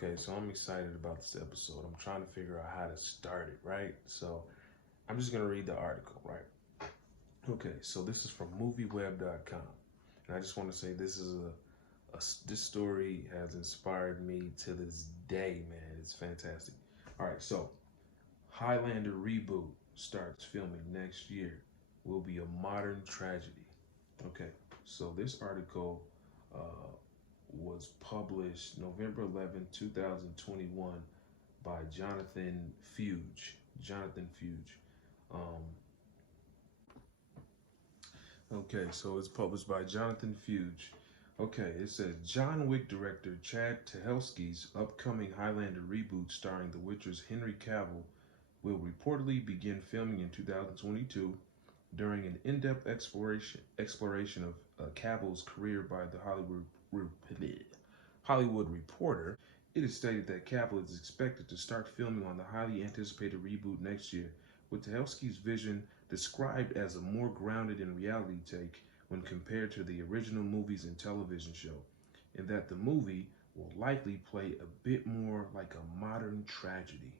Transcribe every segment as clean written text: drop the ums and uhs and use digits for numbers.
Okay, so I'm excited about this episode. I'm trying to figure out how to start it, right? So I'm just going to read the article, right? Okay, so this is from movieweb.com. And I just want to say this story has inspired me to this day, man. It's fantastic. All right, so Highlander reboot starts filming next year. Will be a modern tragedy. Okay, so this article uh, was published November 11th, 2021 by Jonathan Fuge. Jonathan Fuge. Um, okay, so it's published by Jonathan Fuge. Okay, it says John Wick director Chad Stahelski's upcoming Highlander reboot starring The Witcher's Henry Cavill will reportedly begin filming in 2022 during an in-depth exploration of Cavill's career by the Hollywood Reporter. It is stated that Cavill is expected to start filming on the highly anticipated reboot next year, with Stahelski's vision described as a more grounded in reality take when compared to the original movies and television show, and that the movie will likely play a bit more like a modern tragedy.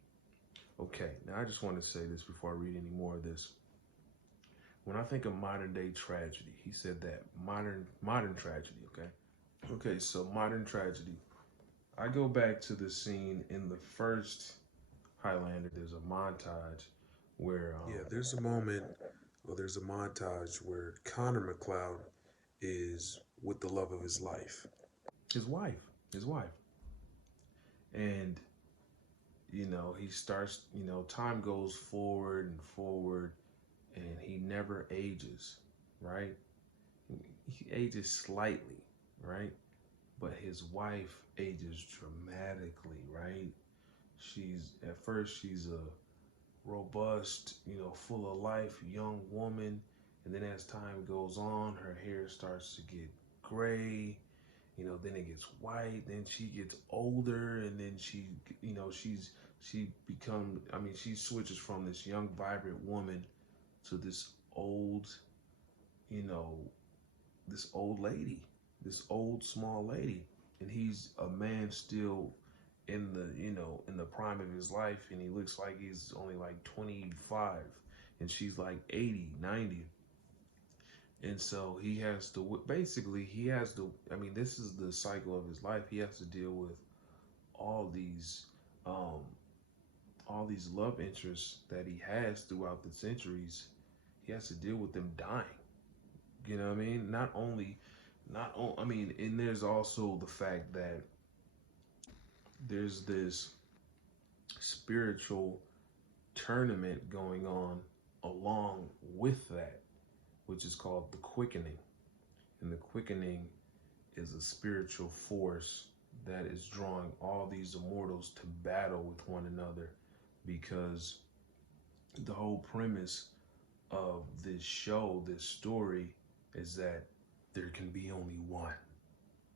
Okay, now I just want to say this before I read any more of this. When I think of modern day tragedy, he said that modern tragedy, okay? Okay, so modern tragedy. I go back to the scene in the first Highlander. There's a montage where there's a moment, or there's a montage where Connor McLeod is with the love of his life, his wife, and he starts. Time goes forward and forward, and he never ages, right? He ages slightly, right? But his wife ages dramatically, right? She's a robust, full of life young woman, and then as time goes on, her hair starts to get gray, then it gets white, then she gets older, and then she switches from this young, vibrant woman to this old, you know, this old lady, this old small lady, and he's a man still in the prime of his life, and he looks like he's only like 25, and she's like 80, 90. And so this is the cycle of his life. He has to deal with all these um all these love interests that he has throughout the centuries. He has to deal with them dying. You know what I mean? And there's also the fact that there's this spiritual tournament going on along with that, which is called the quickening. And the quickening is a spiritual force that is drawing all these immortals to battle with one another, because the whole premise of this show, this story, is that there can be only one.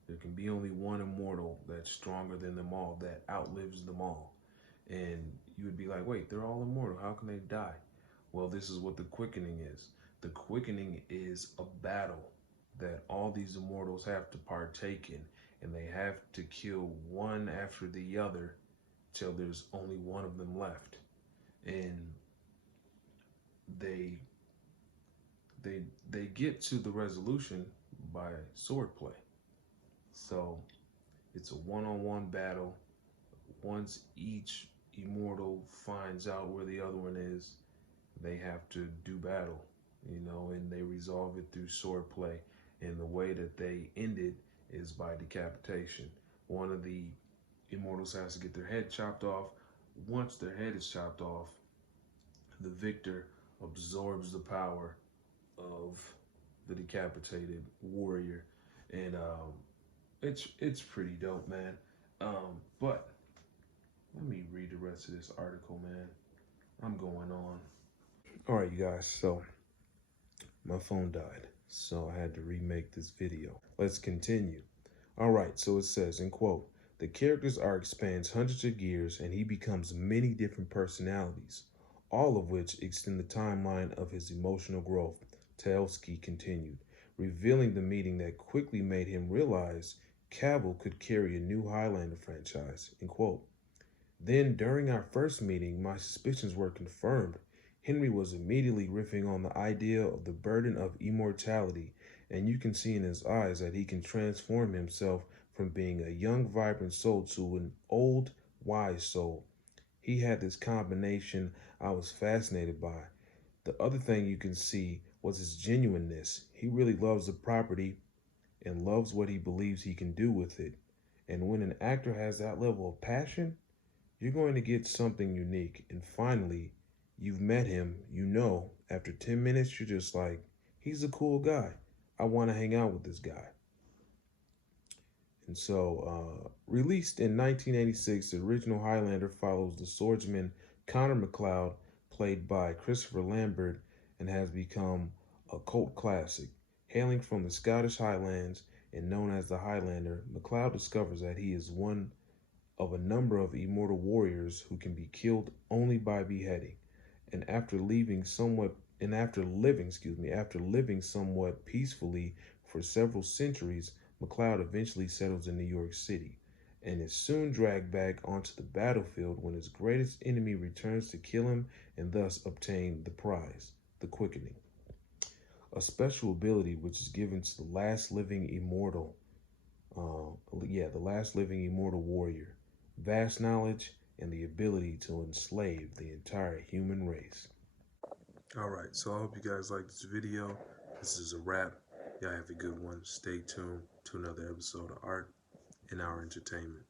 There can be only one immortal that's stronger than them all, that outlives them all. And you would be like, wait, they're all immortal. How can they die? Well, this is what the quickening is. The quickening is a battle that all these immortals have to partake in, and they have to kill one after the other till there's only one of them left. And they get to the resolution by swordplay. So it's a one-on-one battle. Once each immortal finds out where the other one is, they have to do battle, and they resolve it through swordplay. And the way that they end it is by decapitation. One of the immortals has to get their head chopped off. Once their head is chopped off, the victor absorbs the power of the decapitated warrior. And it's pretty dope, man. But let me read the rest of this article, man. I'm going on. All right, you guys. So my phone died, so I had to remake this video. Let's continue. All right. So it says, in quote, the character's arc spans hundreds of years, and he becomes many different personalities, all of which extend the timeline of his emotional growth. Stahelski continued, revealing the meeting that quickly made him realize Cavill could carry a new Highlander franchise. End quote. Then, during our first meeting, my suspicions were confirmed. Henry was immediately riffing on the idea of the burden of immortality, and you can see in his eyes that he can transform himself from being a young, vibrant soul to an old, wise soul. He had this combination I was fascinated by. The other thing you can see was his genuineness. He really loves the property and loves what he believes he can do with it. And when an actor has that level of passion, you're going to get something unique. And finally, you've met him, after 10 minutes, you're just like, he's a cool guy. I want to hang out with this guy. And so, released in 1986, the original Highlander follows the swordsman Connor MacLeod, played by Christopher Lambert, and has become a cult classic. Hailing from the Scottish Highlands and known as the Highlander, MacLeod discovers that he is one of a number of immortal warriors who can be killed only by beheading. And after living somewhat peacefully for several centuries, MacLeod eventually settles in New York City and is soon dragged back onto the battlefield when his greatest enemy returns to kill him and thus obtain the prize, the quickening, a special ability which is given to the last living immortal, the last living immortal warrior. Vast knowledge and the ability to enslave the entire human race. Alright, so I hope you guys like this video. This is a wrap. Y'all have a good one. Stay tuned to another episode of Art in Our Entertainment.